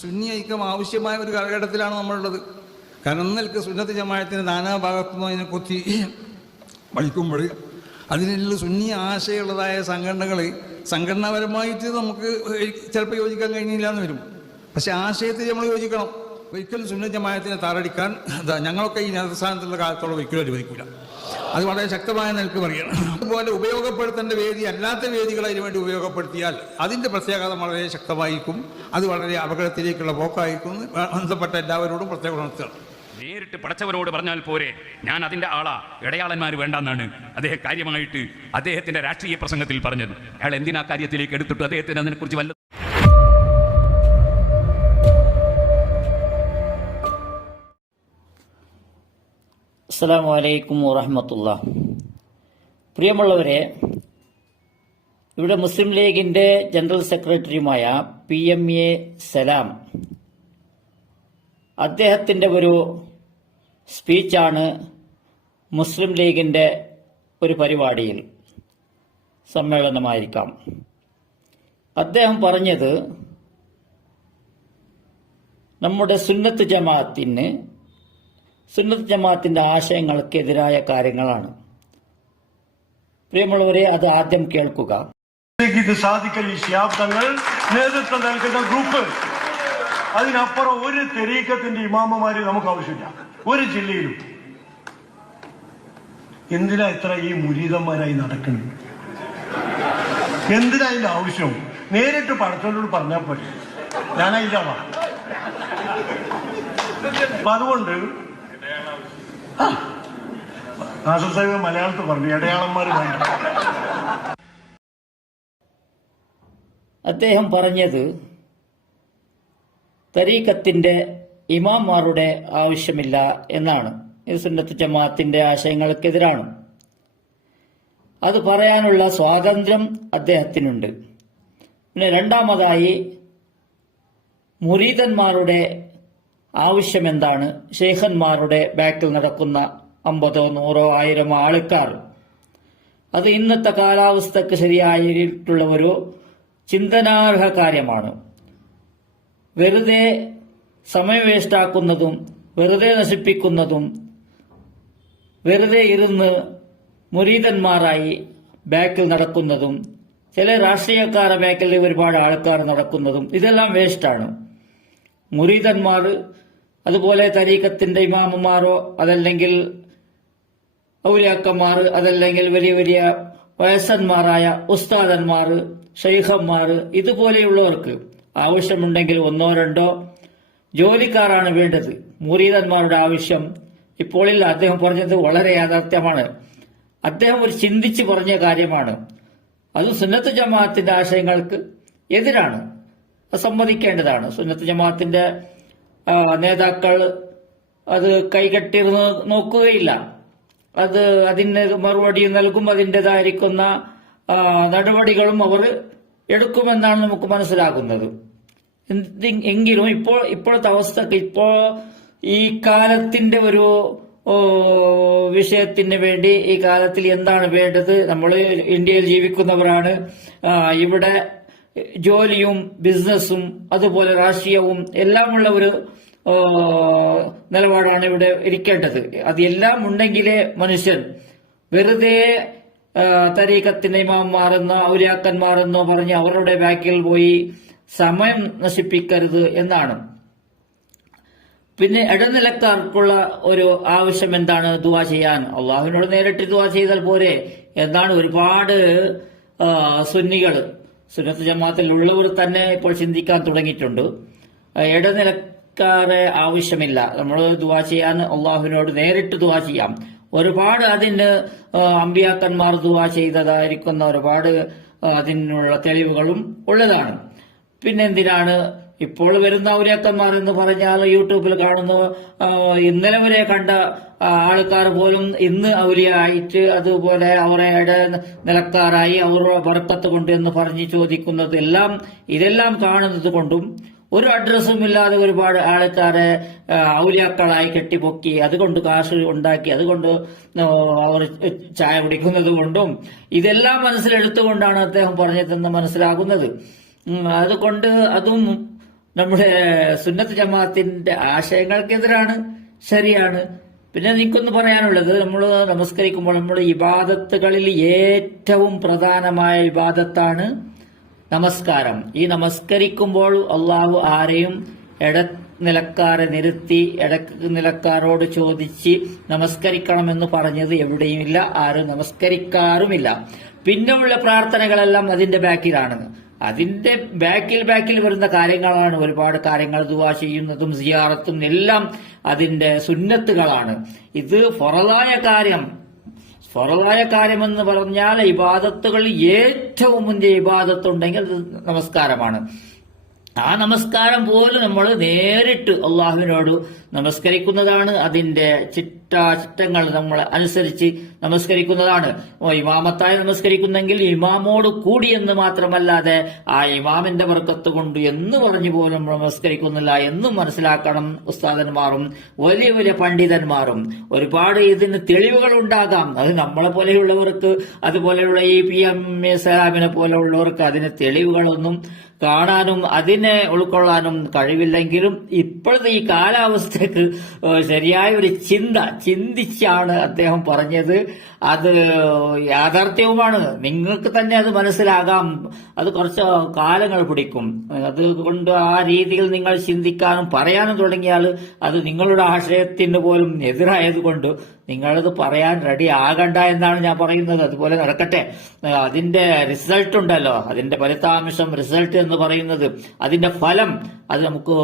സുന്നി ഐക്യം ആവശ്യമായ ഒരു കാലഘട്ടത്തിലാണ് നമ്മളുള്ളത്. കാരണം ഇന്നൽക്ക് സുന്നത്ത് ജമാഅത്തിന് നാനാഭാഗത്തുനിന്നും അതിനെ കൊത്തി പഠിക്കുമ്പോൾ അതിനുള്ള സുന്നി ആശയമുള്ളതായ സംഘടനകൾ സംഘടനാപരമായിട്ട് നമുക്ക് ചിലപ്പോൾ യോജിക്കാൻ കഴിഞ്ഞില്ല എന്ന് വരും. പക്ഷെ ആശയത്തിൽ നമ്മൾ യോജിക്കണം. ഒരിക്കലും സുന്നത്ത് ജമാഅത്തിനെ താറടിക്കാൻ ഞങ്ങളൊക്കെ ഈ നേതൃസ്ഥാനത്തുള്ള കാലത്തോളം ഒരിക്കലും അനുവദിക്കില്ല. അത് വളരെ ശക്തമായ നിലക്ക് പറയണം. അതുപോലെ ഉപയോഗപ്പെടുത്തേണ്ട വേദി അല്ലാത്ത വേദികൾ അതിനു വേണ്ടി ഉപയോഗപ്പെടുത്തിയാൽ അതിൻ്റെ പ്രത്യാഘാതം വളരെ ശക്തമായിരിക്കും. അത് വളരെ അപകടത്തിലേക്കുള്ള പോക്കായിരിക്കും. ബന്ധപ്പെട്ട എല്ലാവരോടും പ്രത്യേകം ഉണർത്തുകയാണ്. നേരിട്ട് പടച്ചവരോട് പറഞ്ഞാൽ പോരെ, ഞാൻ അതിൻ്റെ ആളാ, ഇടയാളന്മാർ വേണ്ടെന്നാണ് അദ്ദേഹം കാര്യമായിട്ട് അദ്ദേഹത്തിൻ്റെ രാഷ്ട്രീയ പ്രസംഗത്തിൽ പറഞ്ഞത്. അയാൾ എന്തിനാ കാര്യത്തിലേക്ക് എടുത്തിട്ട് അദ്ദേഹത്തിന് അതിനെക്കുറിച്ച് വല്ല അസ്സലാമു അലൈക്കും വറഹ്മത്തുള്ളാഹി. പ്രിയമുള്ളവരെ, ഇവിടെ മുസ്ലിം ലീഗിന്റെ ജനറൽ സെക്രട്ടറിയുമായ PMA സലാം അദ്ദേഹത്തിന്റെ ഒരു സ്പീച്ചാണ് മുസ്ലിം ലീഗിന്റെ ഒരു പരിപാടിയിൽ സമ്മേളനമായിരിക്കാം. അദ്ദേഹം പറഞ്ഞത് നമ്മുടെ സുന്നത്ത് ജമാഅത്തിന്റെ ആശയങ്ങൾക്കെതിരായ കാര്യങ്ങളാണ്. പ്രിയമുള്ളവരെ, അത് ആദ്യം കേൾക്കുക. ഇത് സാദിഖ് അലി ശിഹാബ് തങ്ങൾ നേതൃത്വം നൽകുന്ന ഗ്രൂപ്പ്, അതിനപ്പുറം ഒരു തെരീക്കത്തിന്റെ ഇമാമമാര് നമുക്ക് ആവശ്യമില്ല ഒരു ജില്ലയിലും. എന്തിനാ ഇത്ര ഈ മുരീദന്മാരായി നടക്കുന്നത്? എന്തിനാ അതിന്റെ ആവശ്യം? നേരിട്ട് പടത്തോട് പറഞ്ഞാൽ പോലെ ഞാനതില്ല. അപ്പൊ അതുകൊണ്ട് നാസർ സാഹിബ് മലയാളത്തിൽ പറഞ്ഞു ഇടയാളന്മാർ വേണ്ട. അദ്ദേഹം പറഞ്ഞത് തരീഖത്തിന്റെ ഇമാംമാരുടെ ആവശ്യമില്ല എന്നാണ്. ഇത് സുന്നത്ത് ജമാഅത്തിന്റെ ആശയങ്ങൾക്കെതിരാണ്. അത് പറയാനുള്ള സ്വാതന്ത്ര്യം അദ്ദേഹത്തിനുണ്ട്. പിന്നെ രണ്ടാമതായി, മുരീദന്മാരുടെ ആവശ്യം എന്താണ്? ശൈഖന്മാരുടെ ബാക്കിൽ നടക്കുന്ന 50, 100, 1000 ആൾക്കാർ, അത് ഇന്നത്തെ കാലാവസ്ഥക്ക് ശരിയായിട്ടുള്ള ഒരു ചിന്തനാർഹ കാര്യമാണ്. വെറുതെ സമയം വേസ്റ്റാക്കുന്നതും വെറുതെ നശിപ്പിക്കുന്നതും വെറുതെ ഇരുന്ന് മുരീദന്മാരായി ബാക്കിൽ നടക്കുന്നതും ചില രാഷ്ട്രീയക്കാരുടെ ബാക്കിൽ ഒരുപാട് ആൾക്കാർ നടക്കുന്നതും ഇതെല്ലാം വേസ്റ്റാണ്. മുരീദന്മാർ, അതുപോലെ തരീഖത്തിന്റെ ഇമാമുമാരോ അതല്ലെങ്കിൽ ഔലിയാക്കന്മാർ, അതല്ലെങ്കിൽ വലിയ വലിയ വയസ്സന്മാരായ ഉസ്താദന്മാർ, ഷെയ്ഖന്മാർ, ഇതുപോലെയുള്ളവർക്ക് ആവശ്യമുണ്ടെങ്കിൽ 1, 2 ജോലിക്കാരാണ് വേണ്ടത്. മുരീദന്മാരുടെ ആവശ്യം ഇപ്പോൾ ഇല്ല. അദ്ദേഹം പറഞ്ഞത് വളരെ യാഥാർത്ഥ്യമാണ്. അദ്ദേഹം ഒരു ചിന്തിച്ച് പറഞ്ഞ കാര്യമാണ്. അത് സുന്നത്ത് ജമാഅത്തിന്റെ ആശയങ്ങൾക്ക് എതിരാണ്. സമ്മതിക്കേണ്ടതാണ്. സുന്നത്ത് ജമാഅത്തിന്റെ നേതാക്കൾ അത് കൈകെട്ടിരുന്ന് നോക്കുകയില്ല. അതിന് മറുപടി നൽകും. അതിൻ്റെതായിരിക്കുന്ന നടപടികളും അവർ എടുക്കുമെന്നാണ് നമുക്ക് മനസ്സിലാകുന്നത്. എങ്കിലും ഇപ്പോഴത്തെ അവസ്ഥക്ക് ഈ കാലത്തിന്റെ ഒരു വിഷയത്തിന് വേണ്ടി ഈ കാലത്തിൽ എന്താണ് വേണ്ടത്? നമ്മൾ ഇന്ത്യയിൽ ജീവിക്കുന്നവരാണ്. ഇവിടെ ജോലിയും ബിസിനസ്സും അതുപോലെ രാഷ്ട്രീയവും എല്ലാമുള്ള ഒരു നിലപാടാണ് ഇവിടെ ഇരിക്കേണ്ടത്. അതെല്ലാം ഉണ്ടെങ്കിലേ മനുഷ്യൻ വെറുതെ തരീഖത്തിന്റെ ഇമാമന്മാരെന്നോ ഔലിയാക്കന്മാരെന്നോ പറഞ്ഞ് അവരുടെ ബാക്കിൽ പോയി സമയം നശിപ്പിക്കരുത് എന്നാണ്. പിന്നെ ഇടനിലക്കാർക്കുള്ള ഒരു ആവശ്യം എന്താണ്? ദുആ ചെയ്യാൻ. അള്ളാഹുവിനോട് നേരിട്ട് ദുആ ചെയ്താൽ പോരെ എന്നാണ് ഒരുപാട് സുന്നത്ത് ജമാഅത്തിൽ ഉള്ളവർ തന്നെ ഇപ്പോൾ ചിന്തിക്കാൻ തുടങ്ങിയിട്ടുണ്ട്. ഇടനിലക്കാരെ ആവശ്യമില്ല. നമ്മൾ ദുആ ചെയ്യാൻ അള്ളാഹുവിനോട് നേരിട്ട് ദുആ ചെയ്യാം. ഒരുപാട് അതിന് അമ്പിയാക്കന്മാർ ദുആ ചെയ്തതായിരിക്കുന്ന ഒരുപാട് അതിനുള്ള തെളിവുകളും ഉള്ളതാണ്. പിന്നെ എന്തിനാണ് ഇപ്പോൾ വരുന്ന ഔലിയാക്കന്മാർ എന്ന് പറഞ്ഞാൽ യൂട്യൂബിൽ കാണുന്ന ഇന്നലെ വരെ കണ്ട ആൾക്കാർ പോലും ഇന്ന് ഔലിയായിട്ട് അതുപോലെ അവരുടെ നിലക്കാരായി അവരുടെ ബർക്കത്ത് കൊണ്ട് എന്ന് പറഞ്ഞ് ചോദിക്കുന്നത് ഇതെല്ലാം കാണുന്നത് കൊണ്ടും ഒരു അഡ്രസ്സും ഇല്ലാതെ ഒരുപാട് ആൾക്കാരെ ഔലിയാക്കളായി കെട്ടിപ്പൊക്കി അതുകൊണ്ട് കാശ് ഉണ്ടാക്കി അതുകൊണ്ട് അവർ ചായ കുടിക്കുന്നത് കൊണ്ടും ഇതെല്ലാം മനസ്സിലെടുത്തുകൊണ്ടാണ് അദ്ദേഹം പറഞ്ഞതെന്ന് മനസ്സിലാകുന്നത്. അതുകൊണ്ട് അതും നമ്മുടെ സുന്നത്ത് ജമാഅത്തിന്റെ ആശയങ്ങൾക്കെതിരാണ്, ശരിയാണ്. പിന്നെ എനിക്കൊന്ന് പറയാനുള്ളത്, നമ്മൾ നമസ്കരിക്കുമ്പോൾ നമ്മുടെ ഇബാദത്തുകളിൽ ഏറ്റവും പ്രധാനമായ ഇബാദത്താണ് നമസ്കാരം. ഈ നമസ്കരിക്കുമ്പോൾ അള്ളാഹു ആരെയും ഇടനിലക്കാരെ നിർത്തി ഇടനിലക്കാരോട് ചോദിച്ച് നമസ്കരിക്കണമെന്ന് പറഞ്ഞത് എവിടെയുമില്ല, ആരും നമസ്കരിക്കാറുമില്ല. പിന്നെയുള്ള പ്രാർത്ഥനകളെല്ലാം അതിന്റെ ബാക്കിലാണ്. അതിന്റെ ബാക്കിൽ വരുന്ന കാര്യങ്ങളാണ്. ഒരുപാട് കാര്യങ്ങൾ ദുആ ചെയ്യുന്നതും സിയാറത്തും എല്ലാം അതിന്റെ സുന്നത്തുകളാണ്. ഇത് ഫറളായ കാര്യമെന്ന് പറഞ്ഞാൽ ഇബാദത്തുകളിൽ ഏറ്റവും മുന്തിയ ഇബാദത്തുണ്ടെങ്കിൽ അത് നമസ്കാരമാണ്. ആ നമസ്കാരം പോലും നമ്മൾ നേരിട്ട് അള്ളാഹുവിനോട് നമസ്കരിക്കുന്നതാണ്. അതിന്റെ ചിട്ടങ്ങൾ നമ്മൾ അനുസരിച്ച് നമസ്കരിക്കുന്നതാണ്. ഇമാമത്തായി നമസ്കരിക്കുന്നെങ്കിൽ ഇമാമോട് കൂടി എന്ന് മാത്രമല്ലാതെ ആ ഇമാമിന്റെ ബർക്കത്ത് കൊണ്ട് എന്ന് പറഞ്ഞു പോലും നമ്മൾ നമസ്കരിക്കുന്നില്ല എന്നും മനസ്സിലാക്കണം. ഉസ്താദന്മാരും വലിയ വലിയ പണ്ഡിതന്മാരും ഒരുപാട് ഇതിന് തെളിവുകൾ ഉണ്ടാകാം. അത് നമ്മളെ പോലെയുള്ളവർക്ക്, അതുപോലെയുള്ള ഈ PMA സലാമിനെ പോലെയുള്ളവർക്ക് അതിന് തെളിവുകളൊന്നും കാണാനും അതിനെ ഉൾക്കൊള്ളാനും കഴിവില്ലെങ്കിലും ഇപ്പോഴത്തെ ഈ കാലാവസ്ഥക്ക് ശരിയായ ഒരു ചിന്തിച്ചാണ് അദ്ദേഹം പറഞ്ഞത്. അത് യാഥാർത്ഥ്യവുമാണ്. നിങ്ങൾക്ക് തന്നെ അത് മനസ്സിലാകാം. അത് കുറച്ച് കാലങ്ങൾ പിടിക്കും. അതുകൊണ്ട് ആ രീതിയിൽ നിങ്ങൾ ചിന്തിക്കാനും പറയാനും തുടങ്ങിയാൽ അത് നിങ്ങളുടെ ആശയത്തിന് പോലും എതിരായതുകൊണ്ട് നിങ്ങളത് പറയാൻ റെഡി ആകണ്ട എന്നാണ് ഞാൻ പറയുന്നത്. അതുപോലെ നടക്കട്ടെ. അതിന്റെ റിസൾട്ട് ഉണ്ടല്ലോ, അതിന്റെ ഫലിതാംശം, റിസൾട്ട് എന്ന് പറയുന്നത്, അതിന്റെ ഫലം, അത് നമുക്ക്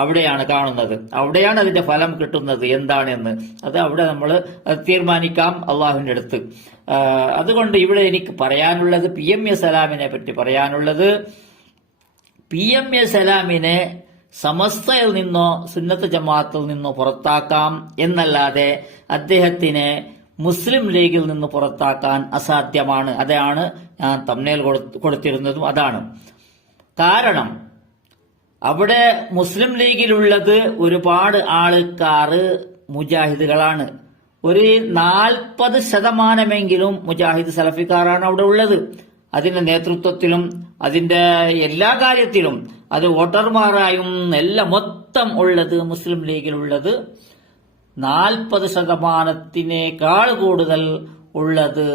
അവിടെയാണ് കാണുന്നത്. അവിടെയാണ് അതിന്റെ ഫലം കിട്ടുന്നത് എന്താണെന്ന്. അത് അവിടെ നമ്മൾ തീരുമാനിക്കാം അള്ളാഹുവിന്റെ അടുത്ത്. അതുകൊണ്ട് ഇവിടെ എനിക്ക് പറയാനുള്ളത്, PMA സലാമിനെ പറ്റി പറയാനുള്ളത്, PMA സലാമിനെ സമസ്തയിൽ നിന്നോ സുന്നത്ത് ജമാഅത്തിൽ നിന്നോ പുറത്താക്കാം എന്നല്ലാതെ അദ്ദേഹത്തിനെ മുസ്ലിം ലീഗിൽ നിന്ന് പുറത്താക്കാൻ അസാധ്യമാണ്. അതാണ് ഞാൻ തംബ്നെയിൽ കൊടുത്തിരുന്നതും അതാണ്. കാരണം അവിടെ മുസ്ലിം ലീഗിലുള്ളത് ഒരുപാട് ആൾക്കാർ മുജാഹിദുകളാണ്. ഒരു 40% മുജാഹിദ് സലഫിക്കാരാണ് അവിടെ ഉള്ളത്. അതിന്റെ നേതൃത്വത്തിലും അതിന്റെ എല്ലാ കാര്യത്തിലും, അത് വോട്ടർമാരായും എല്ലാം മൊത്തം ഉള്ളത് മുസ്ലിം ലീഗിലുള്ളത് 40%-നേക്കാൾ കൂടുതൽ ഉള്ളത്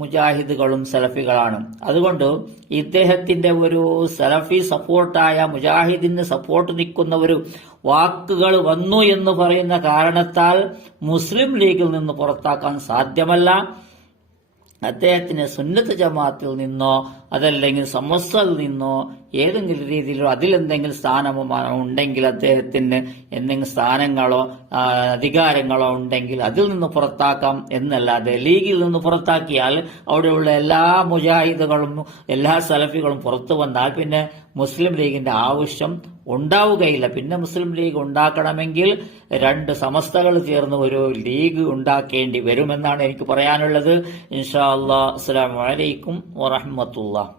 മുജാഹിദുകളും സലഫികളാണ്. അതുകൊണ്ട് ഇദ്ദേഹത്തിന്റെ ഒരു സലഫി സപ്പോർട്ടായ, മുജാഹിദിന് സപ്പോർട്ട് നിൽക്കുന്ന ഒരു വാക്കുകൾ വന്നു എന്ന് പറയുന്ന കാരണത്താൽ മുസ്ലിം ലീഗിൽ നിന്ന് പുറത്താക്കാൻ സാധ്യമല്ല. അദ്ദേഹത്തിന് സുന്നത്ത് ജമാഅത്തിൽ നിന്നോ അതല്ലെങ്കിൽ സമസ്തയിൽ നിന്നോ ഏതെങ്കിലും രീതിയിലോ അതിലെന്തെങ്കിലും സ്ഥാനമോ ഉണ്ടെങ്കിൽ, അദ്ദേഹത്തിന് എന്തെങ്കിലും സ്ഥാനങ്ങളോ അധികാരങ്ങളോ ഉണ്ടെങ്കിൽ അതിൽ നിന്ന് പുറത്താക്കാം എന്നല്ലാതെ ലീഗിൽ നിന്ന് പുറത്താക്കിയാൽ അവിടെയുള്ള എല്ലാ മുജാഹിദുകളും എല്ലാ സലഫികളും പുറത്തു വന്നാൽ പിന്നെ മുസ്ലിം ലീഗിന്റെ ആവശ്യം ഉണ്ടാവുകയില്ല. പിന്നെ മുസ്ലിം ലീഗ് ഉണ്ടാക്കണമെങ്കിൽ 2 സമസ്തകൾ ചേർന്ന് ഒരു ലീഗ് ഉണ്ടാക്കേണ്ടി വരുമെന്നാണ് എനിക്ക് പറയാനുള്ളത്. ഇൻഷാ അല്ലാഹ്. അസ്സലാമു അലൈക്കും വറഹ്മത്തുള്ളാഹി.